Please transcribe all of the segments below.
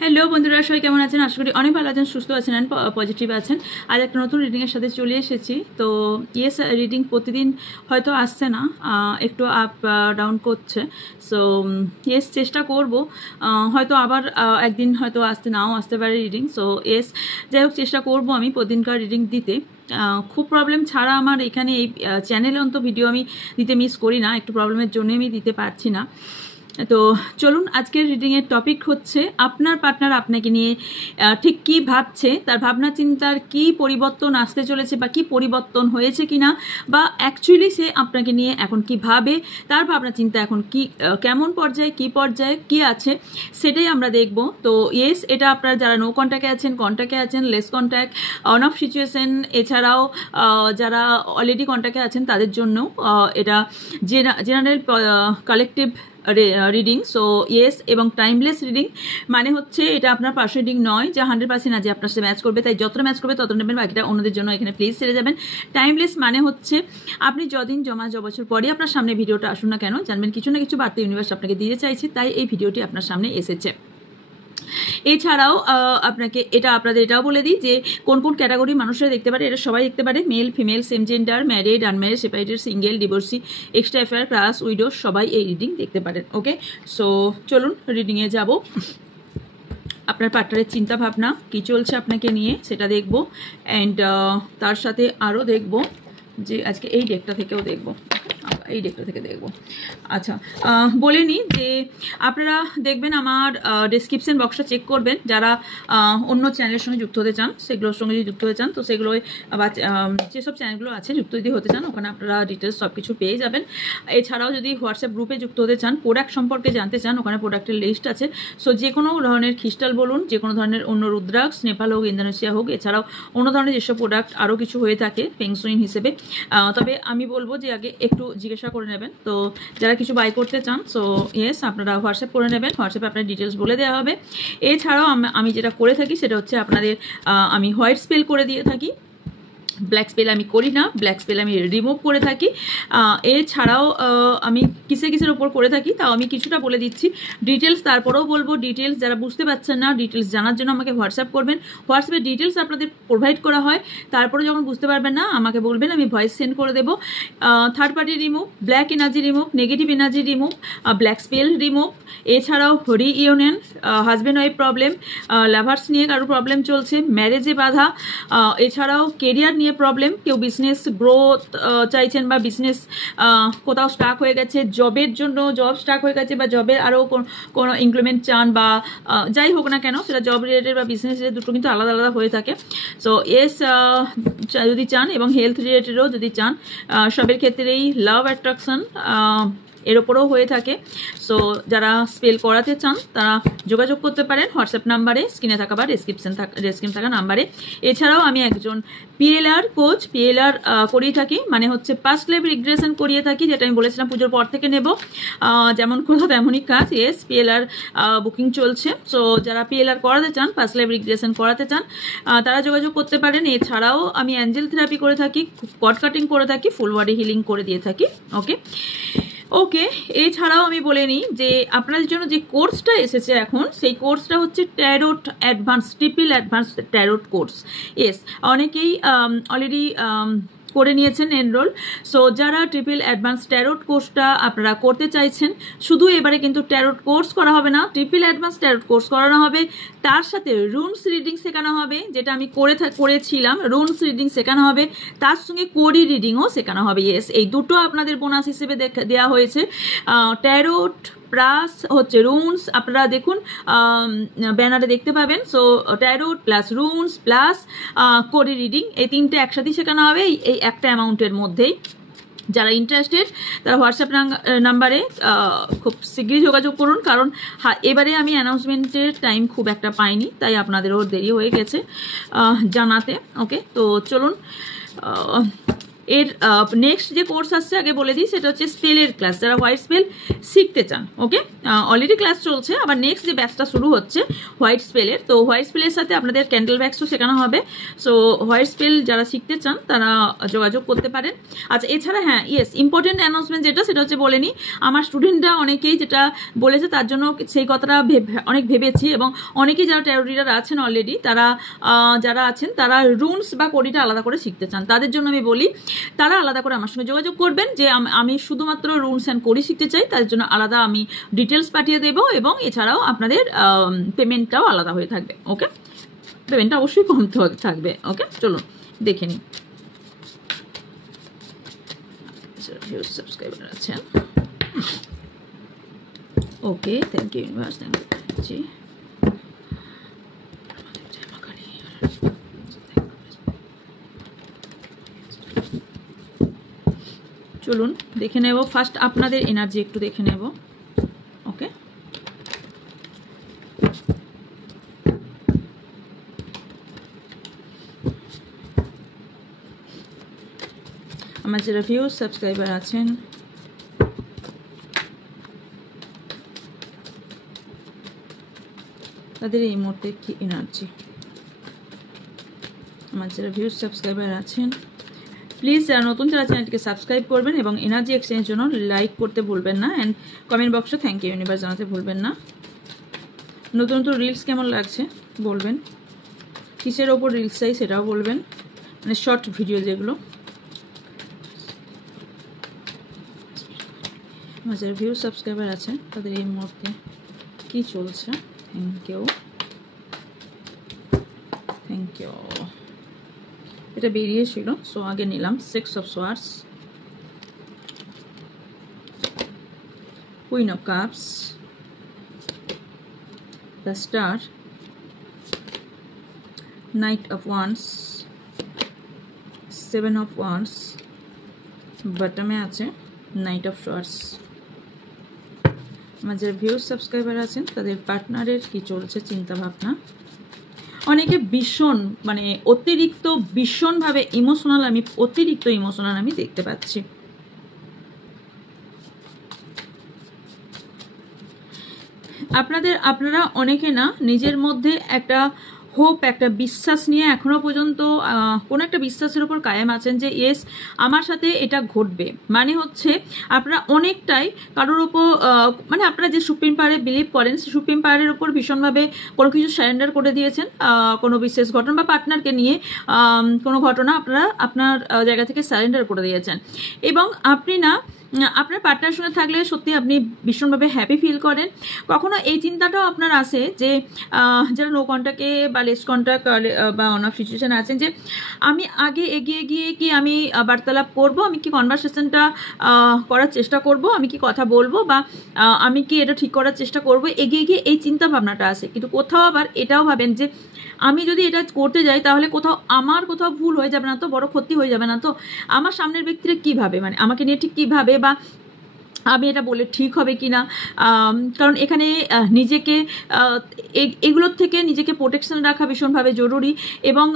Hello বন্ধুরা, সবাই কেমন আছেন? আশা করি অনেক ভালো আছেন, সুস্থ আছেন অ্যান্ড পজিটিভ আছেন। আজ একটা নতুন রিডিংয়ের সাথে চলে এসেছি। তো ইয়েস, রিডিং প্রতিদিন হয়তো আসছে না, একটু আপ ডাউন করছে। সো ইয়েস, চেষ্টা করব, হয়তো আবার একদিন হয়তো নাও আসতে পারে রিডিং। সো ইয়েস, যাই হোক, চেষ্টা করব আমি প্রতিদিনকার রিডিং দিতে। খুব প্রবলেম ছাড়া আমার এখানে এই চ্যানেলে অন্তত ভিডিও আমি দিতে মিস করি না, একটু প্রবলেমের জন্য আমি দিতে পারছি না। তো চলুন, আজকের রিডিংয়ের টপিক হচ্ছে আপনার পার্টনার আপনাকে নিয়ে ঠিক কী ভাবছে, তার ভাবনা চিন্তার কি পরিবর্তন আসতে চলেছে বা কি পরিবর্তন হয়েছে কিনা, বা অ্যাকচুয়ালি সে আপনাকে নিয়ে এখন কি ভাবে, তার ভাবনা চিন্তা এখন কি কেমন পর্যায়ে কি আছে সেটাই আমরা দেখব। তো ইয়েস, এটা আপনারা যারা নো কন্ট্যাক্টে আছেন, কন্ট্যাক্টে আছেন, less contact, on of situation, এছাড়াও যারা অলরেডি কন্ট্যাক্টে আছেন তাদের জন্য এটা general collective reading. So yes, এবং টাইমলেস রিডিং মানে হচ্ছে এটা আপনার পার্সোনাল রিডিং নয় যে 100% আজ আপনার সাথে ম্যাচ করবে, তাই যতটা ম্যাচ করবে তত নেবেন, বাকিটা অন্যদের জন্য এখানে প্লিজ ছেড়ে যাবেন। টাইমলেস মানে হচ্ছে আপনি যদিন বছর পরে আপনার সামনে ভিডিওটা আসুন না কেন, জানবেন কিছু না কিছু বার্তা ইউনিভার্স আপনাকে দিতে চাইছে, তাই এই ভিডিওটি আপনার সামনে এসেছে। এছাড়াও আপনাদের এটাও বলে দিই যে কোন কোন ক্যাটাগরি মানুষরা দেখতে পারে। এটা সবাই দেখতে পারে, male female, same gender, married, unmarried, separated, single, divorcee, extra affair, class, widow, সবাই এই রিডিং দেখতে পারেন। ওকে, সো চলুন রিডিংয়ে যাব। আপনার পার্টনারের চিন্তা ভাবনা কী চলছে আপনাকে নিয়ে সেটা দেখব, অ্যান্ড তার সাথে আরও দেখব যে আজকে এই ডেকটা থেকেও দেখব, আচ্ছা, বলে নিই যে আপনারা দেখবেন আমার ডেসক্রিপশন বক্সটা চেক করবেন, যারা অন্য চ্যানেলের সঙ্গে যুক্ত হতে চান, সেগুলোর সঙ্গে যদি যুক্ত হতে চান তো সেগুলোই যেসব চ্যানেলগুলো আছে যুক্ত যদি হতে চান ওখানে আপনারা ডিটেলস সব কিছু পেয়ে যাবেন। এছাড়াও যদি হোয়াটসঅ্যাপ গ্রুপে যুক্ত হতে চান, প্রোডাক্ট সম্পর্কে জানতে চান, ওখানে প্রোডাক্টের লিস্ট আছে। সো যে কোনো ধরনের ক্রিস্টাল বলুন, যে কোনো ধরনের অন্য রুদ্রাক্ষ, নেপাল হোক, ইন্দোনেশিয়া হোক, এছাড়াও অন্য ধরনের যেসব প্রোডাক্ট আরও কিছু হয়ে থাকে ফেংসুইন হিসেবে, তবে আমি বলবো যে আগে একটু জিজ্ঞাসা করে নেবেন। তো যারা কিছু বাই করতে চান, সো ইয়েস, আপনারা হোয়াটসঅ্যাপ করে নেবেন, হোয়াটসঅ্যাপে আপনার ডিটেলস বলে দেওয়া হবে। এছাড়াও আমি যেটা করে থাকি সেটা হচ্ছে আপনাদের আমি হোয়াইট স্পেল করে দিয়ে থাকি, ব্ল্যাক স্পেল আমি করি না, ব্ল্যাক স্পেল আমি রিমুভ করে থাকি। এছাড়াও আমি কিসের ওপর করে থাকি তাও আমি কিছুটা বলে দিচ্ছি, ডিটেলস তারপরেও বলবো। ডিটেলস যারা বুঝতে পারছেন না, ডিটেলস জানার জন্য আমাকে হোয়াটসঅ্যাপ করবেন, হোয়াটসঅ্যাপে ডিটেলস আপনাদের প্রোভাইড করা হয়। তারপরে যখন বুঝতে পারবেন না আমাকে বলবেন, আমি ভয়েস সেন্ড করে দেবো। Third party remove, black energy remove, negative energy remove, black spell remove, এছাড়াও reunion, husband wife problem, lovers নিয়ে কারো প্রবলেম চলছে, ম্যারেজে বাধা, এছাড়াও কেরিয়ার নিয়ে প্রবলেম, কেউ বিজনেস গ্রোথ চাইছেন বা বিজনেস কোথাও স্টাক হয়ে গেছে, জবের জন্য জব স্টাক হয়ে গেছে বা জবের আরও কোনো ইনক্রিমেন্ট চান, বা যাই হোক না কেন সেটা জব রিলেটেড বা বিজনেস রিলেটেড, দুটো কিন্তু আলাদা আলাদা হয়ে থাকে। সো এস যদি চান, এবং হেলথ রিলেটেডও যদি চান, সবের ক্ষেত্রেই লাভ অ্যাট্রাকশন এর ওপরেও হয়ে থাকে। সো যারা স্পেল করাতে চান তারা যোগাযোগ করতে পারেন হোয়াটসঅ্যাপ নাম্বারে, স্ক্রিনে থাকা বা ডেসক্রিপশন থাকা নাম্বারে। এছাড়াও আমি একজন পিএলআর কোচ, পিএলআর করিয়ে থাকি, মানে হচ্ছে পাস্ট লাইফ রিগ্রেশন করিয়ে থাকি, যেটা আমি বলেছিলাম পুজোর পর থেকে নেব, যেমন কথা তেমনই কাজ। ইয়েস, পিএলআর বুকিং চলছে। সো যারা পিএলআর করাতে চান, পাস্ট লাইফ রিগ্রেশন করাতে চান, তারা যোগাযোগ করতে পারেন। এছাড়াও আমি অ্যাঞ্জেল থেরাপি করে থাকি, কট কাটিং করে থাকি, ফুল বডি হিলিং করে দিয়ে থাকি। ওকে, এছাড়াও আমি বলে নিই যে আপনাদের জন্য যে কোর্সটা এসেছে এখন, সেই কোর্সটা হচ্ছে tarot advance, triple advance tarot course. Yes, অনেকেই অলরেডি করে নিয়েছেন এনরোল। সো যারা ট্রিপল অ্যাডভান্স ট্যারোট কোর্সটা আপনারা করতে চাইছেন, শুধু এবারে কিন্তু ট্যারোট কোর্স করা হবে না, ট্রিপল অ্যাডভান্স ট্যারোট কোর্স করানো হবে, তার সাথে রুনস রিডিং শেখানো হবে, যেটা আমি করেছিলাম, রুনস রিডিং শেখানো হবে, তার সঙ্গে কোডি রিডিংও শেখানো হবে। ইয়েস, এই দুটো আপনাদের বোনাস হিসেবে দেওয়া হয়েছে। ট্যারোট প্লাস হচ্ছে রুনস, আপনারা দেখুন ব্যানারে দেখতে পাবেন। So tarot plus runes plus Cody reading, এই তিনটে একসাথেই শেখানো হবে এই একটা অ্যামাউন্টের মধ্যেই। যারা ইন্টারেস্টেড তারা হোয়াটসঅ্যাপ নাম্বারে খুব শীঘ্রই যোগাযোগ করুন, কারণ এবারে আমি অ্যানাউন্সমেন্টের টাইম খুব একটা পাইনি, তাই আপনাদেরও দেরি হয়ে গেছে জানাতে। ওকে, তো চলুন এর নেক্সট যে কোর্স আসছে আগে বলে দিই, সেটা হচ্ছে স্পেলের ক্লাস। যারা হোয়াইট স্পেল শিখতে চান, ওকে, অলরেডি ক্লাস চলছে, আবার নেক্সট যে ব্যাচটা শুরু হচ্ছে হোয়াইট স্পেলের, তো হোয়াইট স্পেলের সাথে আপনাদের ক্যান্ডেল ব্যাক্সও শেখানো হবে। সো হোয়াইট স্পেল যারা শিখতে চান তারা যোগাযোগ করতে পারেন। আচ্ছা, এছাড়া হ্যাঁ, ইয়েস, ইম্পর্টেন্ট অ্যানাউন্সমেন্ট যেটা, সেটা হচ্ছে বলে নিই, আমার স্টুডেন্টরা অনেকেই যেটা বলেছে তার জন্য সেই কথাটা অনেক ভেবেছি, এবং অনেকেই যারা ট্যারো রিডার আছেন অলরেডি, তারা যারা আছেন তারা রুনস বা কোডিটা আলাদা করে শিখতে চান, তাদের জন্য আমি বলি তারা আলাদা করে আমার সঙ্গে যোগাযোগ করবেন যে আমি শুধুমাত্র রুনস অ্যান্ড কোডই শিখতে চাই, তাদের জন্য আলাদা আমি ডিটেলস পাঠিয়ে দেবো, এবং এছাড়াও আপনাদের পেমেন্টটাও আলাদা হয়ে থাকবে। ওকে, পেমেন্টটা অবশ্যই কম থাকবে। ওকে, চলুন দেখে নিই। সাবস্ক্রাইবার আছেন, okay, thank you universe, thank you. চলুন দেখে নেব ফার্স্ট আপনাদের এনার্জি একটু দেখে নেব। ওকে, আমার যারা ভিউজ সাবস্ক্রাইবার আছেন তাদের এই মুহূর্তে কি এনার্জি, আমার যারা ভিউজ সাবস্ক্রাইবার আছেন প্লিজ নতুন যারা চ্যানেলটিকে সাবস্ক্রাইব করবেন, এবং এনার্জি এক্সচেঞ্জের জন্য লাইক করতে ভুলবেন না, অ্যান্ড কমেন্ট বক্সে থ্যাংক ইউ ইউনিভার্স জানাতে ভুলবেন না। নতুন নতুন রিলস কেমন লাগছে বলবেন, কিসের ওপর রিলস চাই সেটাও বলবেন, মানে শর্ট ভিডিও যেগুলো। আমার যারা ভিউজ সাবস্ক্রাইবার আছে তাদের এই মুহূর্তে কি চলছে, থ্যাংক ইউ, থ্যাংক ইউ। এটা বেরিয়েছিল, সো আগে নিলাম 6 of Swords, Queen of Cups, the Star, Knight of Wands, 7 of Wands, বটমে আছে Knight of Swords। আমার যারা ভিউজ সাবস্ক্রাইবার আছেন তাদের পার্টনারের কি চলছে চিন্তা ভাবনা। অনেকে ভীষণ মানে ভীষণভাবে অতিরিক্ত ইমোশনাল আমি দেখতে পাচ্ছি। আপনারা অনেকে না নিজের মধ্যে একটা হোপ, একটা বিশ্বাস নিয়ে এখনো পর্যন্ত কোনো একটা বিশ্বাসের উপর কায়েম আছেন যে ইয়েস আমার সাথে এটা ঘটবে। মানে হচ্ছে আপনারা অনেকটাই কারোর ওপর মানে আপনারা যে সুপ্রিম পাওয়ারে বিলিভ করেন সেই সুপ্রিম পাওয়ারের ওপর ভীষণভাবে কোনো কিছু সারেন্ডার করে দিয়েছেন, কোনো বিশেষ ঘটনা বা পার্টনারকে নিয়ে কোনো ঘটনা আপনারা আপনার জায়গা থেকে সারেন্ডার করে দিয়েছেন, এবং আপনি না আপনার পার্টনার সঙ্গে থাকলে সত্যি আপনি ভীষণভাবে হ্যাপি ফিল করেন। কখনো এই চিন্তাটাও আপনার আসে যে যারা নো কন্ট্যাক্টে বা লেস কন্ট্যাক্ট বা অন অফ সিচুয়েশান আছেন, যে আমি আগে এগিয়ে গিয়ে কি আমি বার্তালাপ করব, আমি কি কনভারসেশনটা করার চেষ্টা করব, আমি কি কথা বলবো, বা আমি কি এটা ঠিক করার চেষ্টা করব, এগিয়ে গিয়ে এই চিন্তা ভাবনাটা আসে। কিন্তু কোথাও আবার এটাও ভাবেন যে আমি যদি এটা করতে যাই তাহলে কোথাও ভুল হয়ে যাবে না তো, বড় ক্ষতি হয়ে যাবে না তো, আমার সামনের ব্যক্তিরা কীভাবে মানে আমাকে নিয়ে ঠিক কীভাবে, বা আমি এটা বলে ঠিক হবে কি না। কারণ এখানে নিজেকে এগুলোর থেকে নিজেকে প্রোটেকশন রাখা ভীষণভাবে জরুরি, এবং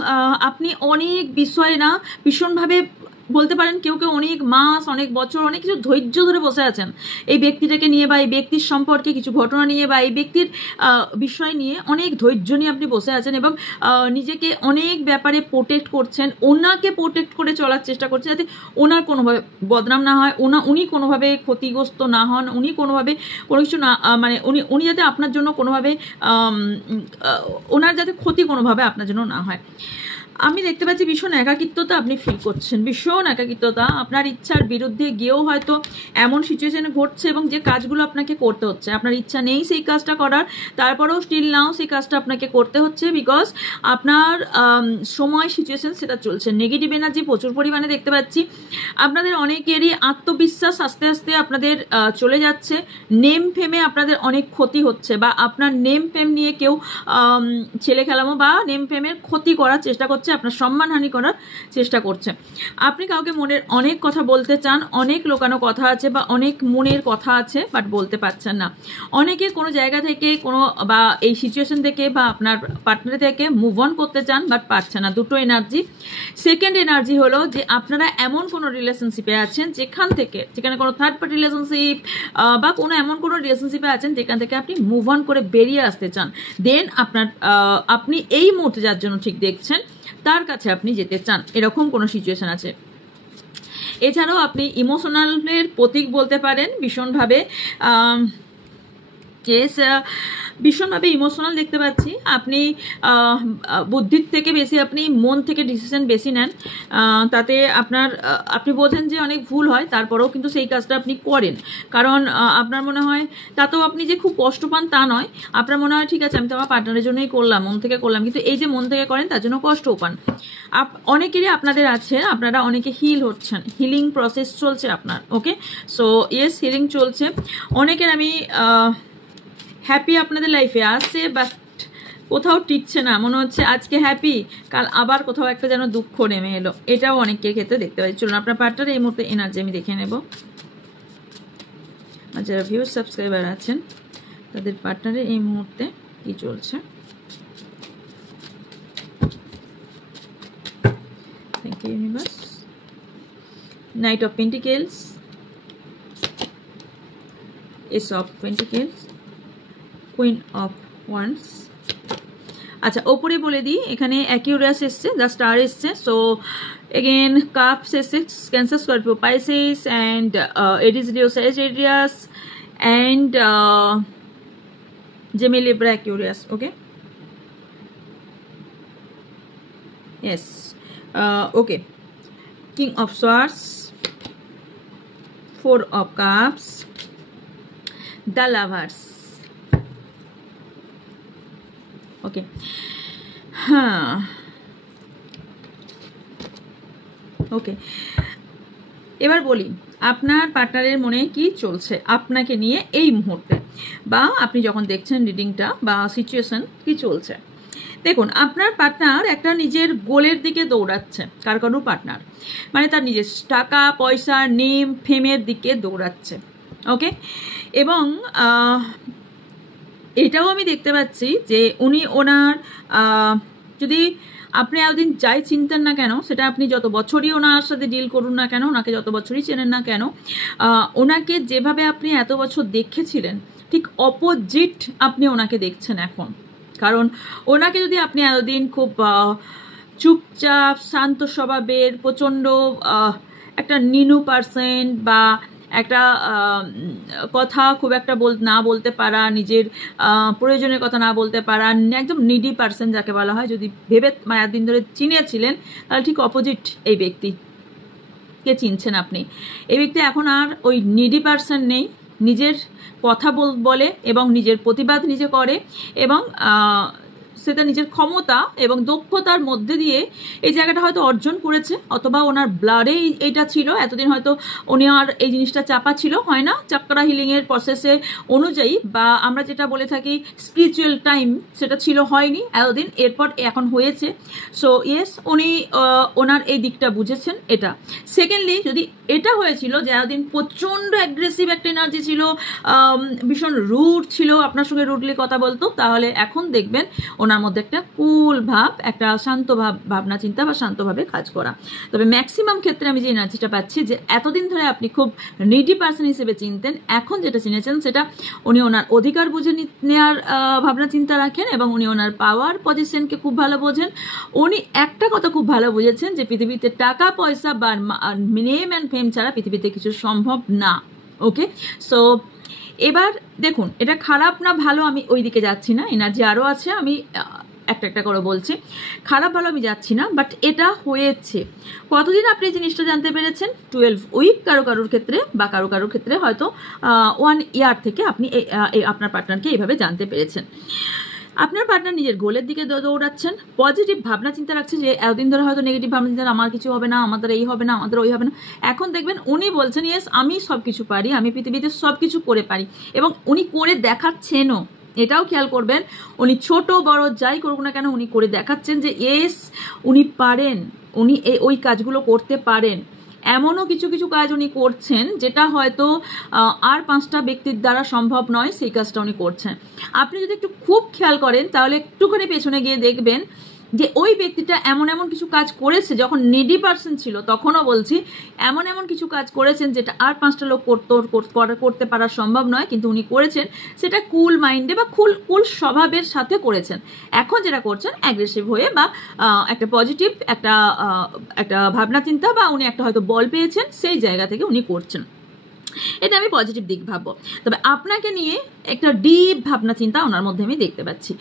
আপনি অনেক বিষয়ে না ভীষণভাবে বলতে পারেন কেউ অনেক মাস, অনেক বছর, অনেক কিছু ধৈর্য ধরে বসে আছেন এই ব্যক্তিটাকে নিয়ে, বা এই ব্যক্তির সম্পর্কে কিছু ঘটনা নিয়ে, বা এই ব্যক্তির বিষয় নিয়ে অনেক ধৈর্য নিয়ে আপনি বসে আছেন, এবং নিজেকে অনেক ব্যাপারে প্রোটেক্ট করছেন, ওনাকে প্রোটেক্ট করে চলার চেষ্টা করছেন যাতে ওনার কোনোভাবে বদনাম না হয়, উনি কোনোভাবে ক্ষতিগ্রস্ত না হন, উনি কোনোভাবে কোনো কিছু না মানে উনি যাতে আপনার জন্য কোনোভাবে ওনার যাতে ক্ষতি কোনোভাবে আপনার জন্য না হয়। আমি দেখতে পাচ্ছি ভীষণ একাকিত্বতা আপনি ফিল করছেন, ভীষণ একাকিত্বতা, আপনার ইচ্ছার বিরুদ্ধে গিয়েও হয়তো এমন সিচুয়েশনে ঘটছে, এবং যে কাজগুলো আপনাকে করতে হচ্ছে, আপনার ইচ্ছা নেই সেই কাজটা করার, তারপরেও স্টিল নাও সেই কাজটা আপনাকে করতে হচ্ছে, বিকজ আপনার সময় সিচুয়েশন সেটা চলছে। নেগেটিভ এনার্জি প্রচুর পরিমাণে দেখতে পাচ্ছি, আপনাদের অনেকেরই আত্মবিশ্বাস আস্তে আস্তে আপনাদের চলে যাচ্ছে, নেম ফেমে আপনাদের অনেক ক্ষতি হচ্ছে, বা আপনার নেম ফেম নিয়ে কেউ ছেলে খেলামো বা নেম ফেমের ক্ষতি করার চেষ্টা করছে, হচ্ছে আপনার সম্মানহানি করার চেষ্টা করছে। আপনি কাউকে মনের অনেক কথা বলতে চান, অনেক লোকানো কথা আছে বা অনেক মনের কথা আছে, বাট বলতে পারছেন না। অনেকে কোনো জায়গা থেকে কোনো বা এই সিচুয়েশন থেকে বা আপনার পার্টনার থেকে মুভ অন করতে চান, বাট পারছে না। দুটো এনার্জি। সেকেন্ড এনার্জি হলো যে আপনারা এমন কোনো রিলেশনশিপে আছেন যেখানে কোনো থার্ড পার্টি রিলেশনশিপ বা কোনো এমন কোনো রিলেশনশিপে আছেন যেখান থেকে আপনি মুভ অন করে বেরিয়ে আসতে চান। দেন আপনি এই মুহূর্তে যার জন্য ঠিক দেখছেন তার কাছে আপনি যেতে চান, এরকম কোনো সিচুয়েশন আছে। এছাড়াও আপনি ইমোশনালের প্রতীক বলতে পারেন ভীষণভাবে। ভীষণভাবে ইমোশনাল দেখতে পাচ্ছি। আপনি বুদ্ধির থেকে বেশি আপনি মন থেকে ডিসিশন বেশি নেন। তাতে আপনি বোঝেন যে অনেক ভুল হয়, তারপরেও কিন্তু সেই কাজটা আপনি করেন। কারণ আপনার মনে হয় তাতেও আপনি যে খুব কষ্ট পান তা নয়, আপনার মনে হয় ঠিক আছে আমি তো আমার পার্টনারের জন্যই করলাম, মন থেকে করলাম, কিন্তু এই যে মন থেকে করেন তার জন্য কষ্টও পান। অনেকেরই আপনাদের আছে, আপনারা অনেকে হিল হচ্ছেন, হিলিং প্রসেস চলছে আপনার। ওকে, সো ইয়েস, হিলিং চলছে। অনেকের আমি হ্যাপি আপনাদের লাইফে আসছে, বাট কোথাও টিকছে না। মনে হচ্ছে আজকে হ্যাপি, কাল আবার কোথাও একটা যেন দুঃখ নেমে এলো। এটাও অনেকের ক্ষেত্রে দেখতে পাচ্ছি। চলুন আপনার পার্টনার এই মুহূর্তে এনার্জি আমি দেখে নেব। আর যারা ভিউয়ার সাবস্ক্রাইবার আছেন তাদের পার্টনারের এই মুহূর্তে কি চলছে। Thank you universe. Knight of pentacles, ace of pentacles, queen of wands. আচ্ছা, ওপরে বলে দিই, এখানে অ্যাকিউরাস এসছে, দ্য স্টার এসছে। সো এগেন কাপস এসছে, Cancer, Scorpio, Pisces and Aries, Leo, Sagittarius and Gemini, Libra, Aquarius. Okay, yes, okay, king of swords, four of cups, the lovers. Okay, ওকে, এবার বলি আপনার পার্টনারের মনে কি চলছে আপনাকে নিয়ে এই মুহূর্তে, বা আপনি যখন দেখছেন রিডিংটা বা সিচুয়েশন কি চলছে। দেখুন, আপনার পার্টনার একটা নিজের গোলের দিকে দৌড়াচ্ছে, কারো পার্টনার মানে তার নিজের টাকা পয়সা নেম ফেমের দিকে দৌড়াচ্ছে। ওকে, এবং এটাও আমি দেখতে পাচ্ছি যে উনি ওনার যদি আপনি এতদিন যাই চিনতেন না কেন, সেটা আপনি যত বছরই ওনার সাথে ডিল করুন না কেন, ওনাকে যত বছরই চেনেন না কেন, ওনাকে যেভাবে আপনি এত বছর দেখেছিলেন ঠিক অপোজিট আপনি ওনাকে দেখছেন এখন। কারণ ওনাকে যদি আপনি এতদিন খুব চুপচাপ শান্ত স্বভাবের প্রচণ্ড একটা নিনু পার্সেন্ট বা একটা কথা খুব একটা না বলতে পারা, নিজের প্রয়োজনের কথা না বলতে পারা, একদম নিডি পার্সন যাকে বলা হয়, যদি ভেবে মানে এতদিন ধরে চিনেছিলেন, তাহলে ঠিক অপোজিট এই ব্যক্তিকে চিনছেন আপনি। এই ব্যক্তি এখন আর ওই নিডি পার্সন নেই, নিজের কথা বলে এবং নিজের প্রতিবাদ নিজে করে, এবং সেটা নিজের ক্ষমতা এবং দক্ষতার মধ্যে দিয়ে এই জায়গাটা হয়তো অর্জন করেছে, অথবা ওনার ব্লাডে এইটা ছিল। এতদিন হয়তো উনি আর এই জিনিসটা চাপা ছিল, হয় না চক্রা হিলিংয়ের প্রসেসের অনুযায়ী, বা আমরা যেটা বলে থাকি স্পিরিচুয়াল টাইম, সেটা ছিল, হয়নি এতদিন, এরপর এখন হয়েছে। সো ইয়েস, উনি ওনার এই দিকটা বুঝেছেন। এটা সেকেন্ডলি, যদি এটা হয়েছিল যে এতদিন প্রচণ্ড অ্যাগ্রেসিভ একটা এনার্জি ছিল, ভীষণ রুড ছিল, আপনার সঙ্গে রুডলি কথা বলতো, তাহলে এখন দেখবেন ওনার মধ্যে একটা কুল ভাব, একটা শান্ত ভাবনা চিন্তা বা শান্তভাবে কাজ করা। তবে ম্যাক্সিমাম ক্ষেত্রে আমি যে এনার্জিটা পাচ্ছি যে এতদিন ধরে আপনি খুব নিডি পার্সন হিসেবে চিনতেন, এখন যেটা চিনেছেন সেটা উনি ওনার অধিকার বুঝে নেওয়ার ভাবনা চিন্তা রাখেন, এবং উনি ওনার পাওয়ার পজিশনকে খুব ভালো বোঝেন। উনি একটা কথা খুব ভালো বুঝেছেন যে পৃথিবীতে টাকা পয়সা বা নেম অ্যান্ড ফেম ছাড়া পৃথিবীতে কিছু সম্ভব না। ওকে, সো এবার দেখুন, এটা খারাপ না ভালো আমি ওই দিকে যাচ্ছি না, এনার্জি আরও আছে, আমি একটা একটা করে বলছি। খারাপ ভালো আমি যাচ্ছি না, বাট এটা হয়েছে। কতদিন আপনি এই জিনিসটা জানতে পেরেছেন? 12 উইক কারোর ক্ষেত্রে, বা কারোর ক্ষেত্রে হয়তো 1 ইয়ার থেকে আপনি আপনার পার্টনারকে এইভাবে জানতে পেরেছেন। আপনার পার্টনার নিজের গোলের দিকে দৌড়াচ্ছেন, পজিটিভ ভাবনা চিন্তা রাখছে, যে এতদিন ধরে হয়তো নেগেটিভ ভাবনা চিন্তা, আমার কিছু হবে না, আমাদের এই হবে না, আমাদের ওই হবে না। এখন দেখবেন উনি বলছেন ইয়েস আমি সব কিছু পারি, আমি পৃথিবীতে সব কিছু করে পারি, এবং উনি করে দেখাচ্ছেনও। এটাও খেয়াল করবেন, উনি ছোট বড় যাই করুক না কেন উনি করে দেখাচ্ছেন যে এস উনি পারেন, উনি ওই কাজগুলো করতে পারেন। এমনও কিছু কিছু কাজ উনি করছেন যেটা হয়তো আর 5টা ব্যক্তির দ্বারা সম্ভব নয়, সেই কাজটা উনি করছেন। আপনি যদি একটু খুব খেয়াল করেন তাহলে একটুখানি পেছনে গিয়ে দেখবেন যে ওই ব্যক্তিটা এমন এমন কিছু কাজ করেছে, যখন নিডি পার্সন ছিল তখনও বলছি, এমন এমন কিছু কাজ করেছেন যেটা আর 5টা লোক করতে পারা সম্ভব নয়, কিন্তু উনি করেছেন সেটা কুল মাইন্ডে বা কুল স্বভাবের সাথে করেছেন। এখন যেটা করছেন অ্যাগ্রেসিভ হয়ে বা একটা পজিটিভ একটা ভাবনা চিন্তা বা উনি একটা হয়তো বল পেয়েছেন সেই জায়গা থেকে উনি করছেন, এটা আমি পজিটিভ দিক ভাববো। তবে আপনাকে নিয়ে একটা ডিপ ভাবনা চিন্তা ওনার মধ্যে আমি দেখতে পাচ্ছি,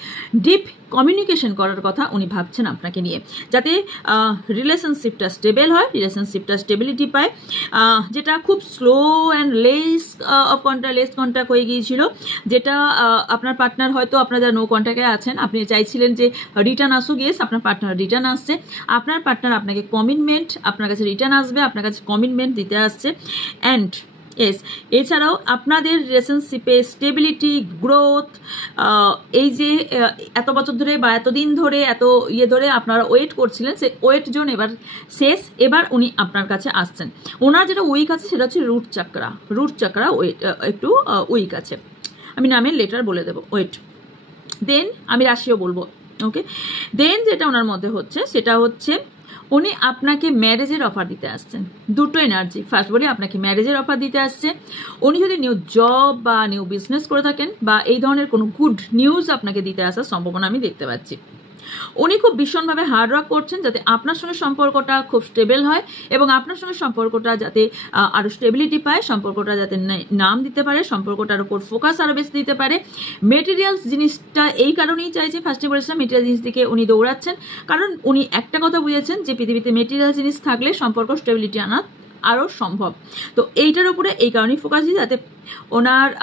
ডিপ কমিউনিকেশন করার কথা উনি ভাবছেন আপনাকে নিয়ে, যাতে রিলেশনশিপটা স্টেবল হয়, রিলেশনশিপটা স্টেবিলিটি পায়। যেটা খুব স্লো অ্যান্ড লেস কন্ট্যাক্ট হয়ে গিয়েছিল, যেটা আপনার পার্টনার হয়তো আপনার যারা নো কন্ট্যাক্টে আছেন, আপনি চাইছিলেন যে রিটার্ন আসুক, গিয়েস আপনার পার্টনার রিটার্ন আসছে, আপনার পার্টনার আপনাকে কমিটমেন্ট, আপনার কাছে রিটার্ন আসবে, আপনার কাছে কমিটমেন্ট দিতে আসছে। অ্যান্ড এছাড়াও আপনাদের রিলেশনশিপে স্টেবিলিটি, গ্রোথ, এই যে এত বছর ধরে বা এতদিন ধরে এত ধরে আপনারা ওয়েট করছিলেন, সেই ওয়েট জোন এবার শেষ, এবার উনি আপনার কাছে আসছেন। ওনার যেটা উইক আছে সেটা হচ্ছে রুট চাকরা একটু উইক আছে, আমি নামের লেটার বলে দেবো, ওয়েট, দেন আমি রাশিও বলবো, ওকে। দেন যেটা ওনার মধ্যে হচ্ছে সেটা হচ্ছে উনি আপনাকে ম্যারেজের অফার দিতে আসছেন, দুটো এনার্জি। ফার্স্ট বলি আপনাকে ম্যারেজের অফার দিতে আসছে, উনি যদি নিউ জব বা নিউ বিজনেস করে থাকেন বা এই ধরনের কোনো গুড নিউজ আপনাকে দিতে আসার সম্ভাবনা আমি দেখতে পাচ্ছি। উনি খুব ভীষণভাবে হার্ডওয়ার্ক করছেন যাতে আপনার সঙ্গে সম্পর্কটা খুব স্টেবল হয় এবং আপনার সঙ্গে সম্পর্কটা যাতে আরো স্টেবিলিটি পায়, সম্পর্কটা যাতে নাম দিতে পারে, সম্পর্কটার উপর ফোকাস আরো বেশি দিতে পারে। মেটেরিয়ালস জিনিসটা এই কারণেই চাইছে, ফার্স্টে বলেছিলাম মেটেরিয়াল জিনিস দিকে উনি দৌড়াচ্ছেন, কারণ উনি একটা কথা বুঝেছেন যে পৃথিবীতে মেটেরিয়াল জিনিস থাকলে সম্পর্ক স্টেবিলিটি আনা আরও সম্ভব। তো এইটার উপরে এই কারণেই ফোকাস দিই যাতে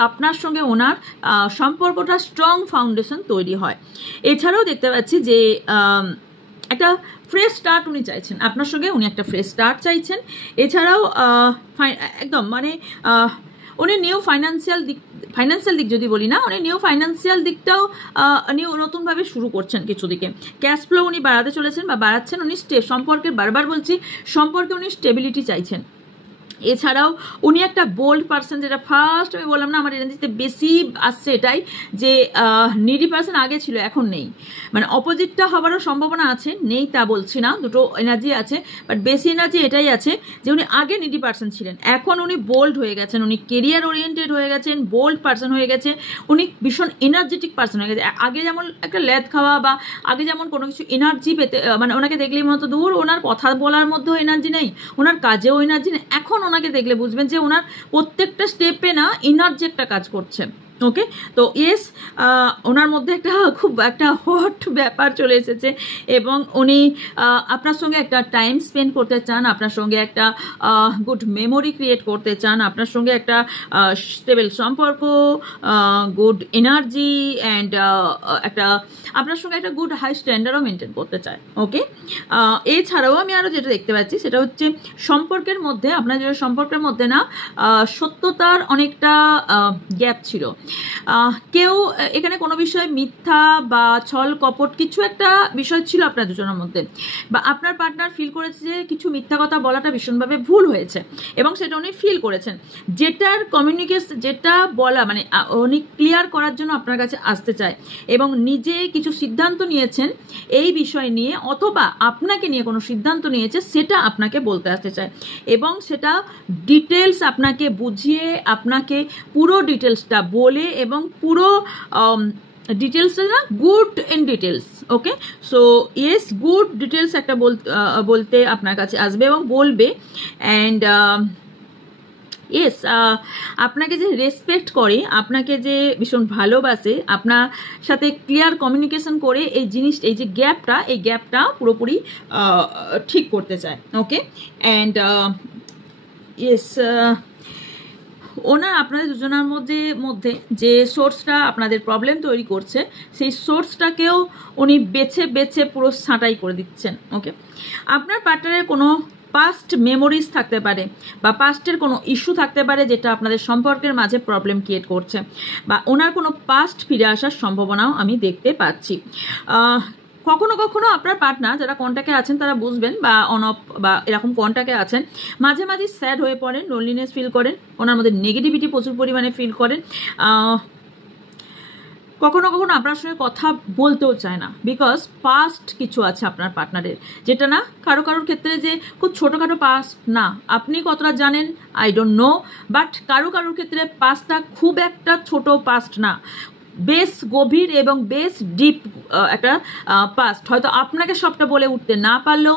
আপনার সঙ্গে ওনার সম্পর্কটা স্ট্রং ফাউন্ডেশন তৈরি হয়। এছাড়াও দেখতে পাচ্ছি যে একটা ফ্রেশ স্টার্ট উনি চাইছেন, আপনার সঙ্গে উনি একটা ফ্রেশ স্টার্ট চাইছেন। এছাড়াও একদম মানে উনি নিউ ফাইন্যান্সিয়াল দিক যদি বলি না, উনি নিউ ফাইন্যান্সিয়াল দিকটাও নতুনভাবে শুরু করছেন কিছু দিকে। ক্যাশ ফ্লো উনি বাড়াতে চলেছেন বা বাড়াচ্ছেন, উনি সম্পর্কের বারবার বলছি সম্পর্কে উনি স্টেবিলিটি চাইছেন। এছাড়াও উনি একটা বোল্ড পার্সন, যেটা ফার্স্ট আমি বললাম না আমার এনার্জিতে বেশি আসছে এটাই যে নিডি পার্সন আগে ছিল এখন নেই, মানে অপোজিটটা হওয়ারও সম্ভাবনা আছে, নেই তা বলছি না, দুটো এনার্জি আছে, বাট বেশি এনার্জি এটাই আছে যে উনি আগে নিডি পার্সন ছিলেন, এখন উনি বোল্ড হয়ে গেছেন, উনি কেরিয়ার ওরিয়েন্টেড হয়ে গেছেন, বোল্ড পার্সন হয়ে গেছে, উনি ভীষণ এনার্জেটিক পার্সন হয়ে গেছে। আগে যেমন একটা ল্যাদ খাওয়া বা আগে যেমন কোনো কিছু এনার্জি পেতে মানে ওনাকে দেখলেই মতো দূর, ওনার কথা বলার মধ্যেও এনার্জি নেই, ওনার কাজেও এনার্জি নেই, এখন ওনাকে দেখলে বুঝবেন যে ওনার প্রত্যেকটা স্টেপে না এনার্জি একটা কাজ করছে, ওকে। তো ইয়েস, ওনার মধ্যে খুব একটা হট ব্যাপার চলে এসেছে এবং উনি আপনার সঙ্গে একটা টাইম স্পেন্ড করতে চান, আপনার সঙ্গে একটা গুড মেমোরি ক্রিয়েট করতে চান, আপনার সঙ্গে একটা স্টেবল সম্পর্ক, গুড এনার্জি অ্যান্ড একটা আপনার সঙ্গে একটা গুড হাই স্ট্যান্ডার্ডও মেনটেন করতে চায়, ওকে। এছাড়াও আমি আরও যেটা দেখতে পাচ্ছি সেটা হচ্ছে সম্পর্কের মধ্যে, আপনার যেটা সম্পর্কের মধ্যে না সত্যতার অনেকটা গ্যাপ ছিল, কেউ এখানে কোনো বিষয়ে মিথ্যা বা ছল কপট কিছু একটা বিষয় ছিল আপনার দুজনের মধ্যে, বা আপনার পার্টনার ফিল করেছে যে কিছু মিথ্যা কথা বলাটা ভীষণভাবে ভুল হয়েছে এবং সেটা উনি ফিল করেছেন, যেটার কমিউনিকেশন যেটা বলা মানে উনি ক্লিয়ার করার জন্য আপনার কাছে আসতে চায় এবং নিজে কিছু সিদ্ধান্ত নিয়েছেন এই বিষয় নিয়ে, অথবা আপনাকে নিয়ে কোনো সিদ্ধান্ত নিয়েছে সেটা আপনাকে বলতে আসতে চায় এবং সেটা ডিটেলস আপনাকে বুঝিয়ে আপনাকে পুরো ডিটেলসটা বলে এবং পুরো ডিটেলসটা না good in details, okay. So yes, good details একটা বলতে আপনার কাছে আসবে এবং বলবে। অ্যান্ড ইয়েস, আপনাকে যে রেসপেক্ট করে, আপনাকে যে ভীষণ ভালোবাসে, আপনার সাথে ক্লিয়ার কমিউনিকেশন করে এই যে গ্যাপটা পুরোপুরি ঠিক করতে চায়, ওকে। অ্যান্ড ইয়েস, ওনার আপনাদের দুজনের মধ্যে যে সোর্সটা আপনাদের প্রবলেম তৈরি করছে সেই সোর্সটাকেও উনি বেছে পুরো ছাঁটাই করে দিচ্ছেন, ওকে। আপনার পার্টনারের কোনো পাস্ট মেমোরিজ থাকতে পারে বা পাস্টের কোনো ইস্যু থাকতে পারে যেটা আপনাদের সম্পর্কের মাঝে প্রবলেম ক্রিয়েট করছে, বা ওনার কোনো পাস্ট ফিরে আসার সম্ভাবনাও আমি দেখতে পাচ্ছি। কখনো কখনো আপনার পার্টনার যারা কন্ট্যাক্টে আছেন তারা বুঝবেন, বা অন অফ বা এরকম কন্ট্যাক্টে আছেন, মাঝে মাঝে স্যাড হয়ে পড়েন, লোনলিনেস ফিল করেন, ওনার মধ্যে নেগেটিভিটি প্রচুর পরিমাণে ফিল করেন। কখনো কখনো আপনার সঙ্গে কথা বলতেও চায় না, বিকজ পাস্ট কিছু আছে আপনার পার্টনারের, যেটা না কারো কারোর ক্ষেত্রে যে খুব ছোটোখাটো পাস্ট না, আপনি কতটা জানেন আই ডোন্ট নো, বাট কারো কারোর ক্ষেত্রে পাস্টটা খুব একটা ছোট পাস্ট না, বেশ গভীর এবং বেশ ডিপ একটা পাস্ট। হয়তো আপনাকে সবটা বলে উঠতে না পারলেও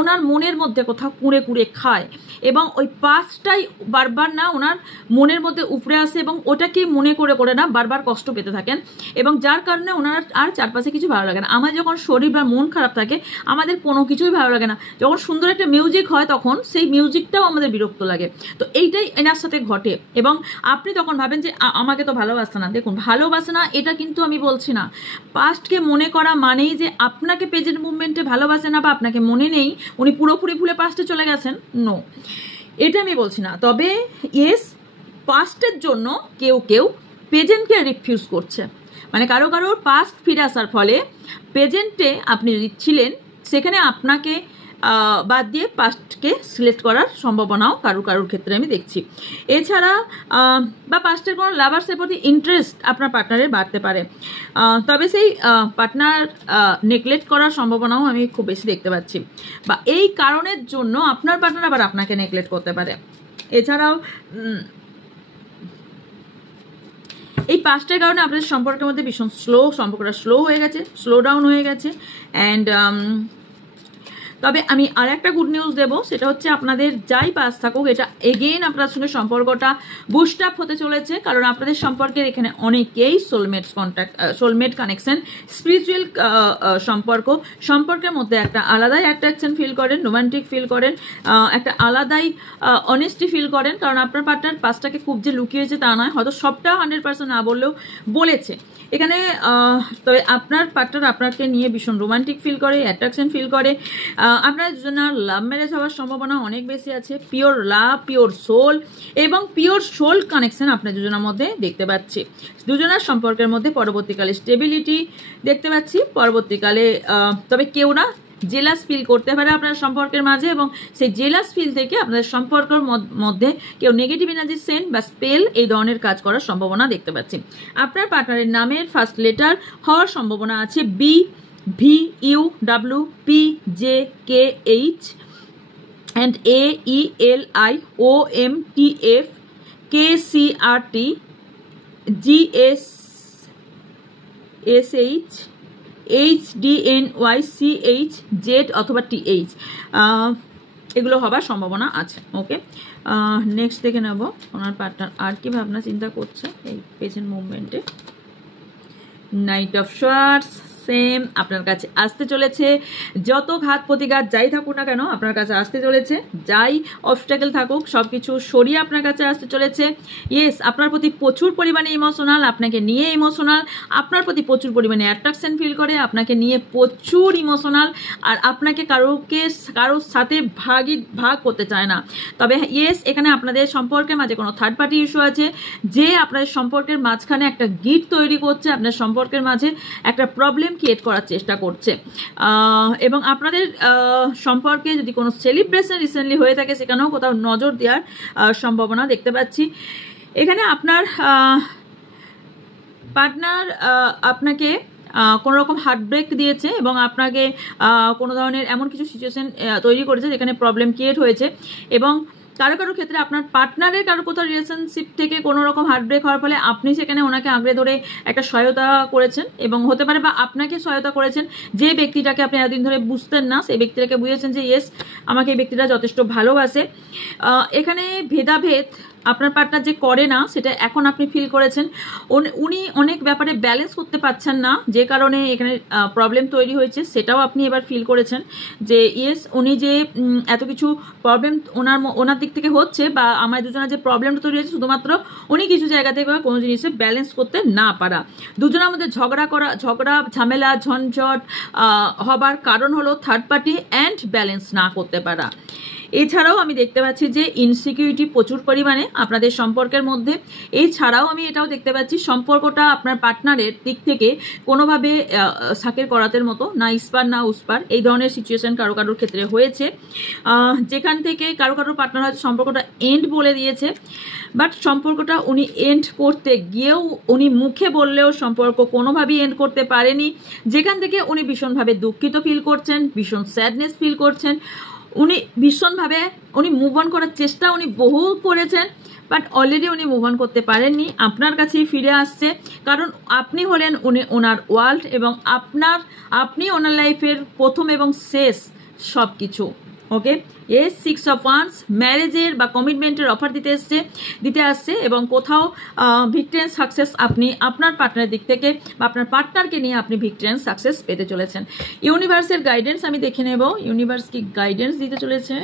ওনার মনের মধ্যে কোথাও কুঁড়ে কুঁড়ে খায়, এবং ওই পাস্টটাই বারবার না ওনার মনের মধ্যে উপড়ে আসে, এবং ওটাকে মনে করে করে না বারবার কষ্ট পেতে থাকেন, এবং যার কারণে ওনার আর চারপাশে কিছু ভালো লাগে না। আমার যখন শরীর বা মন খারাপ থাকে আমাদের কোনো কিছুই ভালো লাগে না, যখন সুন্দর একটা মিউজিক হয় তখন সেই মিউজিকটাও আমাদের বিরক্ত লাগে। তো এইটাই এনার সাথে ঘটে, এবং আপনি তখন ভাবেন যে আমাকে তো ভালোবাসে না। দেখুন, ভালোবাসে না এটা কিন্তু আমি বলছি না, পাস্টকে মনে করা মানেই যে আপনাকে প্রেজেন্ট মুভমেন্টে ভালোবাসে না বা আপনাকে মনে নেই, উনি পুরোপুরি ভুলে পাস্টে চলে গেছেন, নো, এটা আমি বলছি না। তবে ইয়েস, পাস্টের জন্য কেউ কেউ প্রেজেন্টকে রিফিউজ করছে, মানে কারো কারোর পাস্ট ফিরে আসার ফলে প্রেজেন্টে আপনি যদি ছিলেন সেখানে আপনাকে বাদ দিয়ে পাস্টকে সিলেক্ট করার সম্ভাবনাও কারোর কারোর ক্ষেত্রে আমি দেখছি। এছাড়া বা পাস্টের কোনো লাভার্সের প্রতি ইন্টারেস্ট আপনার পার্টনারের বাড়তে পারে, তবে সেই পার্টনার নেগলেক্ট করার সম্ভাবনাও আমি খুব বেশি দেখতে পাচ্ছি, বা এই কারণের জন্য আপনার পার্টনার আবার আপনাকে নেগলেক্ট করতে পারে। এছাড়াও এই পাস্টের কারণে আপনাদের সম্পর্কের মধ্যে ভীষণ সম্পর্কটা স্লো হয়ে গেছে, স্লো ডাউন হয়ে গেছে। অ্যান্ড তবে আমি আর একটা গুড নিউজ দেবো, সেটা হচ্ছে আপনাদের যাই পাস থাকুক, এটা এগেইন আপনার সঙ্গে সম্পর্কটা বুস্ট আপ হতে চলেছে, কারণ আপনাদের সম্পর্কের এখানে অনেকেই সোলমেট কানেকশন, স্পিরিচুয়াল সম্পর্কের মধ্যে একটা আলাদাই অ্যাট্রাকশন ফিল করেন, রোমান্টিক ফিল করেন, একটা আলাদাই অনেস্টি ফিল করেন, কারণ আপনার পার্টনার পাসটাকে খুব যে লুকিয়েছে তা নয়, হয়তো সবটা 100% না বললেও বলেছে এখানে। তবে আপনার পার্টনার আপনাকে নিয়ে ভীষণ রোমান্টিক ফিল করে, অ্যাট্রাকশন ফিল করে। আপনার দুজনের লাভ ম্যারেজ হওয়ার সম্ভাবনা অনেক বেশি আছে, পিওর লাভ, পিওর সোল এবং পিওর সোল কানেকশন আপনার দুজনের মধ্যে দেখতে পাচ্ছি। দুজনের সম্পর্কের মধ্যে পরবর্তীকালে স্টেবিলিটি দেখতে পাচ্ছি, পরবর্তীকালে তবে কেউ না জেলাস ফিল করতে পারে আপনার সম্পর্কের মাঝে, এবং সেই জেলাস ফিল থেকে আপনাদের সম্পর্কের মধ্যে কেউ নেগেটিভ এনার্জি সেন্ড বা স্পেল এই ধরনের কাজ করার সম্ভাবনা দেখতে পাচ্ছি। আপনার পার্টনারের নামের ফার্স্ট লেটার হওয়ার সম্ভাবনা আছে B, V, U, W, P, J, K, H, and A, E, L, I, O, M, T, F, K, C, R, T, G, S, S, H, H, D, N, Y, C, H, Z অথবা T, H, এগুলো হবার সম্ভাবনা আছে। ওকে, next দেখে নেব ওনার partner আর কি ভাবনা চিন্তা করছে এই প্রেজেন্ট মুভমেন্টে। নাইট অফ সোয়ার্ডস সেম আপনার কাছে আসতে চলেছে, যত ঘাত প্রতিঘাত যাই থাকুক না কেন আপনার কাছে আসতে চলেছে, যাই অবস্ট্যাকেল থাকুক সব কিছু সরিয়ে আপনার কাছে আসতে চলেছে। ইয়েস, আপনার প্রতি প্রচুর পরিমাণে ইমোশনাল, আপনাকে নিয়ে ইমোশনাল, আপনার প্রতি প্রচুর পরিমাণে অ্যাট্রাকশন ফিল করে, আপনাকে নিয়ে প্রচুর ইমোশনাল, আর আপনাকে কারোর সাথে ভাগ করতে চায় না। তবে ইয়েস, এখানে আপনাদের সম্পর্কের মাঝে কোনো থার্ড পার্টি ইস্যু আছে, যে আপনাদের সম্পর্কের মাঝখানে একটা গিট তৈরি করছে, আপনার সম্পর্কের মাঝে একটা প্রবলেম ক্রিয়েট করার চেষ্টা করছে, এবং আপনাদের সম্পর্কে যদি কোনো সেলিব্রেশন রিসেন্টলি হয়ে থাকে সেখানেও কোথাও নজর দেওয়ার সম্ভাবনা দেখতে পাচ্ছি। এখানে আপনার পার্টনার আপনাকে কোনো রকম হার্ট ব্রেক দিয়েছে এবং আপনাকে কোনো ধরনের এমন কিছু সিচুয়েশন তৈরি করেছে যেখানে প্রবলেম ক্রিয়েট হয়েছে, এবং কারো কারো ক্ষেত্রে আপনার পার্টনারের কারো কোথাও রিলেশনশিপ থেকে কোনো রকম হার্টব্রেক হওয়ার ফলে আপনি সেখানে ওনাকে আঁকড়ে ধরে একটা সহায়তা করেছেন, এবং হতে পারে বা আপনাকে সহায়তা করেছেন, যে ব্যক্তিটাকে আপনি এতদিন ধরে বুঝতেন না সেই ব্যক্তিটাকে বুঝেছেন যে ইয়েস আমাকে এই ব্যক্তিটা যথেষ্ট ভালোবাসে। এখানে ভেদাভেদ আপনার পার্টনার যে করে না সেটা এখন আপনি ফিল করেছেন। উনি অনেক ব্যাপারে ব্যালেন্স করতে পারছেন না, যে কারণে এখানে প্রবলেম তৈরি হয়েছে, সেটাও আপনি এবার ফিল করেছেন যে ইয়েস উনি যে এত কিছু প্রবলেম ওনার দিক থেকে হচ্ছে, বা আমার দুজনের যে প্রবলেমটা তৈরি হয়েছে শুধুমাত্র উনি কিছু জায়গা থেকে কোনো জিনিসে ব্যালেন্স করতে না পারা। দুজনের মধ্যে ঝগড়া ঝামেলা ঝঞ্ঝট হবার কারণ হলো থার্ড পার্টি অ্যান্ড ব্যালেন্স না করতে পারা। এছাড়াও আমি দেখতে পাচ্ছি যে ইনসিকিউরিটি প্রচুর পরিমাণে আপনাদের সম্পর্কের মধ্যে। এছাড়াও আমি এটাও দেখতে পাচ্ছি সম্পর্কটা আপনার পার্টনারের দিক থেকে কোনোভাবে শাকের করাতের মতো, না ইস্পার না উস্পার, এই ধরনের সিচুয়েশন কারো কারোর ক্ষেত্রে হয়েছে, যেখান থেকে কারো পার্টনার হয়তো সম্পর্কটা এন্ড বলে দিয়েছে, বাট সম্পর্কটা উনি এন্ড করতে গিয়েও উনি মুখে বললেও সম্পর্ক কোনোভাবেই এন্ড করতে পারেনি, যেখান থেকে উনি ভীষণভাবে দুঃখিত ফিল করছেন, ভীষণ স্যাডনেস ফিল করছেন। উনি ভীষণভাবে মুভ অন করার চেষ্টা উনি বহু করেছেন, বাট অলরেডি উনি মুভ অন করতে পারেননি, আপনার কাছেই ফিরে আসছে, কারণ আপনি হলেন ওনার ওয়ার্ল্ড, এবং আপনি ওনার লাইফের প্রথম এবং শেষ সব কিছু। ওকে, এস 6 of Wands ম্যারেজের বা কমিটমেন্টের অফার দিতে আসছে, এবং কোথাও ভিক্টোরিয়ান সাকসেস আপনি আপনার পার্টনারের দিক থেকে বা আপনার পার্টনারকে নিয়ে আপনি ভিক্টোরিয়ান সাকসেস পেতে চলেছেন। ইউনিভার্সের গাইডেন্স আমি দেখে নেব, ইউনিভার্স কি গাইডেন্স দিতে চলেছে।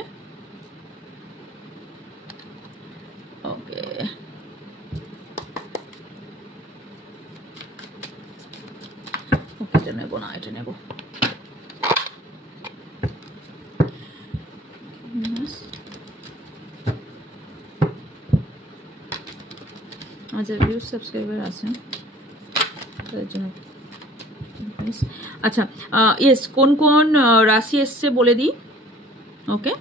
ওকে, এটা নেব না, এটা নেব। আচ্ছা, ভিউজ সাবস্ক্রাইবার আছে তার জন্য। আচ্ছা, ইয়েস, কোন কোন রাশি এসছে বলে দিই। Okay,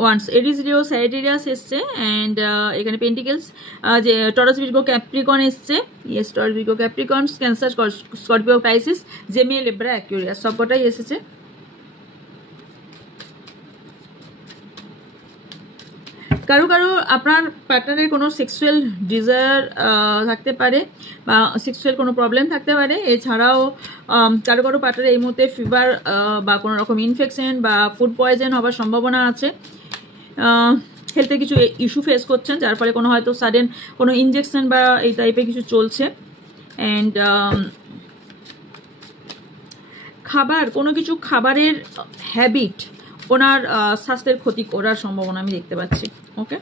once Aries Leo Sagittarius এসছে, অ্যান্ড এখানে পেন্টিকেলস যে টরাস ভির্গো ক্যাপ্রিকন এসছে, yes Taurus Virgo Capricorn, Cancer Scorpio Pisces Gemini Libra Aquarius সবকটাই এসেছে। কারো আপনার পার্টনারের কোনো সেক্সুয়াল ডিজায়ার থাকতে পারে বা সেক্সুয়াল কোনো প্রবলেম থাকতে পারে। এছাড়াও কারো পার্টনারের এই মুহূর্তে ফিভার বা কোনো রকম ইনফেকশন বা ফুড পয়জন হওয়ার সম্ভাবনা আছে। হেলথে কিছু ইস্যু ফেস করছেন, যার ফলে কোনো হয়তো সাডেন কোনো ইনজেকশন বা এই টাইপের কিছু চলছে। অ্যান্ড খাবারের হ্যাবিট ওনার স্বাস্থ্যের ক্ষতি করার সম্ভাবনা আমি দেখতে পাচ্ছি। ওকে,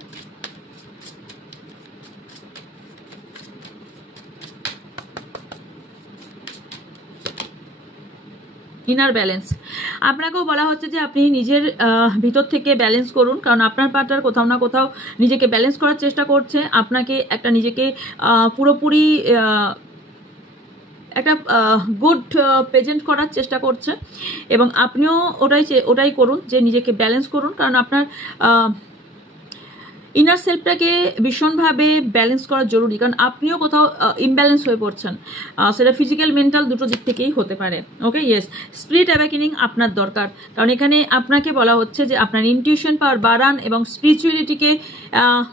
ইনার ব্যালেন্স আপনাকেও বলা হচ্ছে যে আপনি নিজের ভিতর থেকে ব্যালেন্স করুন, কারণ আপনার পার্টনার কোথাও না কোথাও নিজেকে ব্যালেন্স করার চেষ্টা করছে, আপনাকে একটা নিজেকে পুরোপুরি একটা গুড প্রেজেন্ট করার চেষ্টা করছে, এবং আপনিও ওটাই করুন যে নিজেকে ব্যালেন্স করুন, কারণ আপনার ইনার সেলফটাকে ভীষণভাবে ব্যালেন্স করা জরুরি, কারণ আপনিও কোথাও ইমব্যালেন্স হয়ে পড়ছেন, সেটা ফিজিক্যাল মেন্টাল দুটো দিক থেকেই হতে পারে। ওকে, ইয়েস, স্পিরিট অ্যাওয়েকেনিং আপনার দরকার, কারণ এখানে আপনাকে বলা হচ্ছে যে আপনার ইনটিউশন পাওয়ার বাড়ান এবং স্পিরিচুয়ালিটিকে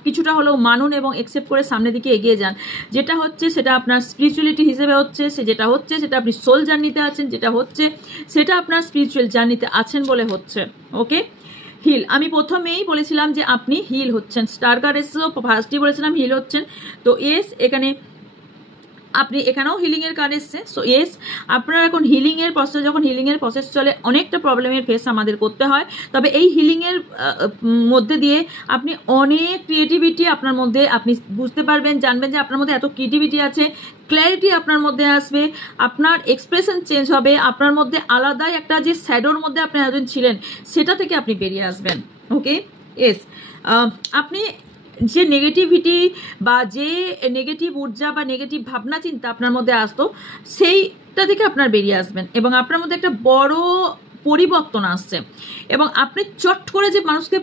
কিছুটা হলেও মানুন এবং অ্যাকসেপ্ট করে সামনের দিকে এগিয়ে যান। যেটা হচ্ছে সেটা আপনার স্পিরিচুয়ালিটি হিসেবে হচ্ছে, সেটা আপনি সোল জার্নিতে আছেন, যেটা হচ্ছে সেটা আপনার স্পিরিচুয়াল জার্নিতে আছেন বলে হচ্ছে। ওকে, হিল আমি প্রথমেই বলেছিলাম যে আপনি হিল হচ্ছেন, স্টার কার্ড এসেও ফার্স্টই বলেছিলাম হিল হচ্ছেন। তো এস এখানেও হিলিংয়ের কার্ড এসছে। সো এস আপনার এখন হিলিংয়ের প্রসেস চলে, অনেকটা প্রবলেমের ফেস আমাদের করতে হয়, তবে এই হিলিংয়ের মধ্যে দিয়ে আপনি অনেক ক্রিয়েটিভিটি আপনার মধ্যে আপনি বুঝতে পারবেন, জানবেন যে আপনার মধ্যে এত ক্রিয়েটিভিটি আছে, ক্ল্যারিটি আপনার মধ্যে আসবে, আপনার এক্সপ্রেশন চেঞ্জ হবে, আপনার মধ্যে আলাদাই একটা যে শ্যাডোর মধ্যে আপনি এতদিন ছিলেন সেটা থেকে আপনি বেরিয়ে আসবেন। ওকে, এস আপনি যে নেগেটিভিটি বা যে নেগেটিভ ঊর্জা বা নেগেটিভ ভাবনা চিন্তা আপনার মধ্যে আসতো সেইটা থেকে আপনার বেরিয়ে আসবেন, এবং আপনার মধ্যে একটা বড় পরিবর্তন আসছে, এবং আপনি চট করে যে মানুষকে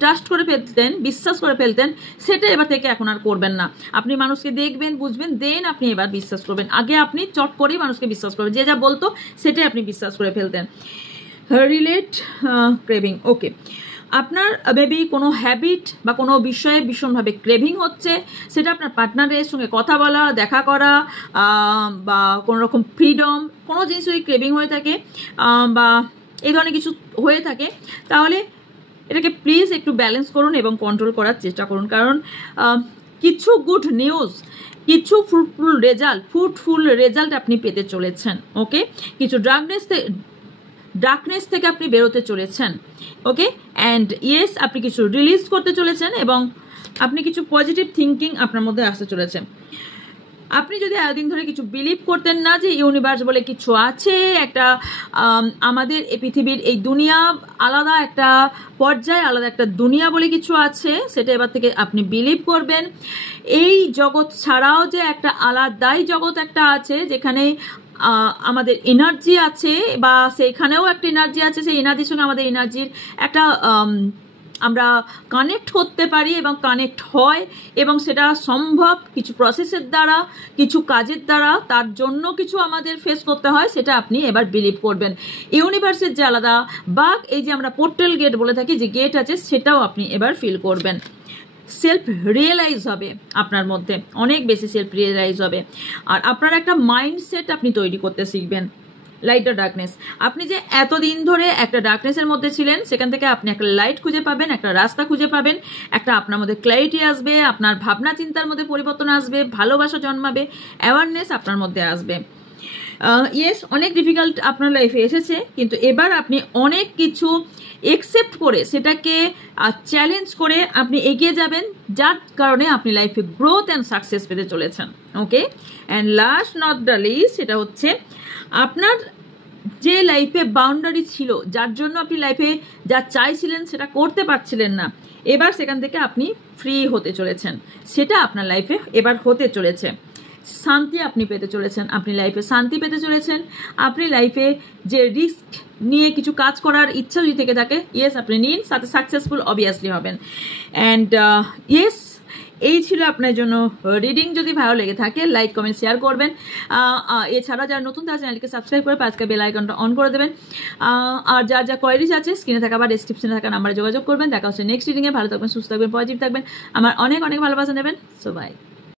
ট্রাস্ট করে ফেলতেন, বিশ্বাস করে ফেলতেন, সেটা এবার থেকে এখন আর করবেন না। আপনি মানুষকে দেখবেন, বুঝবেন, দেন আপনি এবার বিশ্বাস করবেন। আগে আপনি চট করেই মানুষকে বিশ্বাস করবেন, যে যা বলতো সেটাই আপনি বিশ্বাস করে ফেলতেন। রিলেট ক্রেভিং, ওকে, আপনার মেবি কোনো হ্যাবিট বা কোনো বিষয়ে ভীষণভাবে ক্রেভিং হচ্ছে, সেটা আপনার পার্টনারের সঙ্গে কথা বলা, দেখা করা বা কোনো রকম ফ্রিডম, কোনো জিনিস যদি ক্রেভিং হয়ে থাকে বা এই ধরনের কিছু হয়ে থাকে, তাহলে এটাকে প্লিজ একটু ব্যালেন্স করুন এবং কন্ট্রোল করার চেষ্টা করুন, কারণ কিছু গুড নিউজ, কিছু ফ্রুটফুল রেজাল্ট আপনি পেতে চলেছেন। ওকে, কিছু ডার্কনেস থেকে আপনি বেরোতে চলেছেন। ওকে, অ্যান্ড ইয়েস, আপনি কিছু রিলিজ করতে চলেছেন এবং আপনি কিছু পজিটিভ থিঙ্কিং আপনার মধ্যে আসতে চলেছে। আপনি যদি এতদিন ধরে কিছু বিলিভ করতেন না যে ইউনিভার্স বলে কিছু আছে, একটা আমাদের এই পৃথিবীর এই দুনিয়া আলাদা একটা পর্যায়ে, আলাদা একটা দুনিয়া বলে কিছু আছে, সেটা এবার থেকে আপনি বিলিভ করবেন। এই জগৎ ছাড়াও যে একটা আলাদাই জগৎ একটা আছে, যেখানে আমাদের এনার্জি আছে, বা সেইখানেও একটা এনার্জি আছে, সেই এনার্জির সঙ্গে আমাদের এনার্জির একটা আমরা কানেক্ট করতে পারি এবং কানেক্ট হয়, এবং সেটা সম্ভব কিছু প্রসেসের দ্বারা, কিছু কাজের দ্বারা। তার জন্য কিছু আমাদের ফেস করতে হয়, সেটা আপনি এবার বিলিভ করবেন। ইউনিভার্সের যে আলাদা, বা এই যে আমরা পোর্টাল গেট বলে থাকি, যে গেট আছে, সেটাও আপনি এবার ফিল করবেন। সেলফ রিয়েলাইজ হবে আপনার মধ্যে, অনেক বেশি সেলফ রিয়েলাইজ হবে। আর আপনার একটা মাইন্ডসেট আপনি তৈরি করতে শিখবেন। লাইট আর ডার্কনেস, আপনি যে এতদিন ধরে একটা ডার্কনেসের মধ্যে ছিলেন, সেখান থেকে আপনি একটা লাইট খুঁজে পাবেন, একটা রাস্তা খুঁজে পাবেন, একটা আপনার মধ্যে ক্ল্যারিটি আসবে, আপনার ভাবনা চিন্তার মধ্যে পরিবর্তন আসবে, ভালোবাসা জন্মাবে, অ্যাওয়ারনেস আপনার মধ্যে আসবে। ইয়েস, অনেক ডিফিকাল্ট আপনার লাইফে এসেছে, কিন্তু এবার আপনি অনেক কিছু একসেপ্ট করে, সেটাকে চ্যালেঞ্জ করে আপনি এগিয়ে যাবেন, যার কারণে আপনি লাইফে গ্রোথ অ্যান্ড সাকসেস পেতে চলেছেন। Okay, and last not the least, সেটা হচ্ছে আপনার যে লাইফে বাউন্ডারি ছিল, যার জন্য আপনি লাইফে যা চাইছিলেন সেটা করতে পারছিলেন না, এবার সেখান থেকে আপনি ফ্রি হতে চলেছেন। সেটা আপনার লাইফে এবার হতে চলেছে। শান্তি আপনি পেতে চলেছেন, আপনি লাইফে শান্তি পেতে চলেছেন। আপনি লাইফে যে রিস্ক নিয়ে কিছু কাজ করার ইচ্ছা যদি থেকে থাকে, ইয়েস আপনি নিন, সাথে সাকসেসফুল অবভিয়াসলি হবেন। অ্যান্ড ইয়েস, এই ছিল আপনার জন্য রিডিং। যদি ভালো লেগে থাকে লাইক কমেন্ট শেয়ার করবেন। এছাড়া যারা নতুন তারা চ্যানেলকে সাবস্ক্রাইব করে পাঁচকা বেল আইকনটা অন করে দেবেন। আর যার যা কোয়ারিজ আছে স্ক্রিনে থাকা বা ডেসক্রিপশনে থাকা নাম্বারে যোগাযোগ করবেন। দেখা হচ্ছে নেক্সট রিডিংয়ে। ভালো থাকবেন, সুস্থ থাকবেন, পজিটিভ থাকবেন। আমার অনেক অনেক ভালোবাসা নেবেন। So by.